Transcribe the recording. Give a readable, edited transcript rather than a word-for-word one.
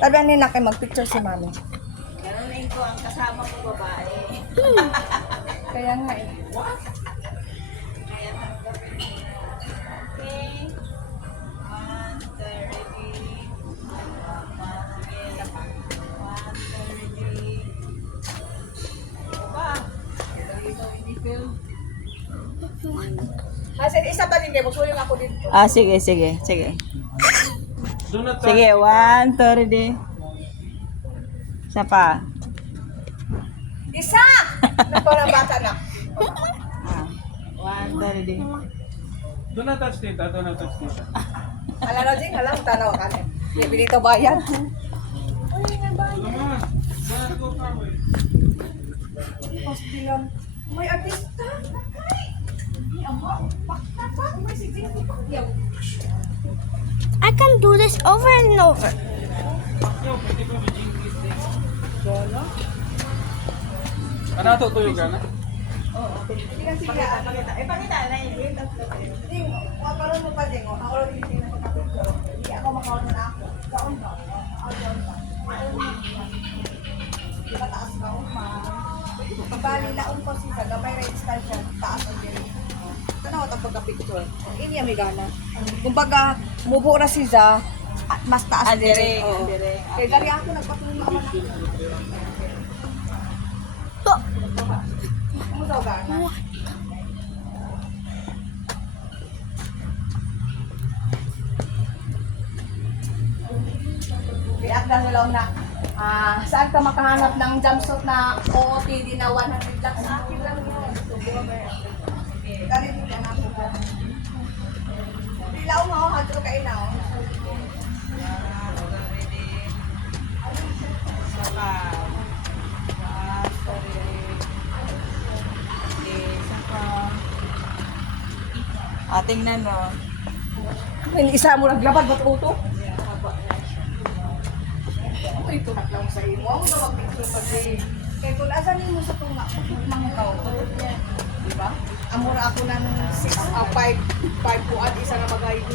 Sabi ni Nakay mag-picture si mami. Ganunin ko ang kasama ko babae. Kaya nga eh. Kaya tanggapin mo. Okay. 1:30. Kasi isa pa din kayo, magsuling ako dito. Ah, sige. Sige, 1:30. Isa pa. Isa! Nung parang bata na. 1:30. Do not touch tita. Alam na, Jing, alam, tanaw ka na. Bibili ito bayan. Come on. Go far away. Hospital. May artista. I can do this over and over. Ano to tuyo ka na? Pakita na yun. Ding, karon mo pa, Ding. Ako rin hindi na pagkapicture. Hindi ako makaon na ako. Kaon ba? Di ba taas ka? Bali, laon ko siya. Gabay red star siya. Taas ang diri. Ano ako itong pagkapicture? Ini yung may gana. Kumbaga, mubo na siya. At mas taas Dire. Oo. Kaya dari ako nagpatulong ako na. Ano daw gana? Piakda nila na saan ka makahanap ng jumpsuit na OOTD na 100 lang sa akin lang yun. Ganito ka na ako. Bilaw mo, hadro ka inaw. Tingnan mo. Isa mo naglabad, ba't uto? Ito lang sa imo. Ako na mag-picture pa din. Kaya kung asan mo sa tunga, mangkaw. Diba? Amura ako ng 5 puan, isa na mag-ID.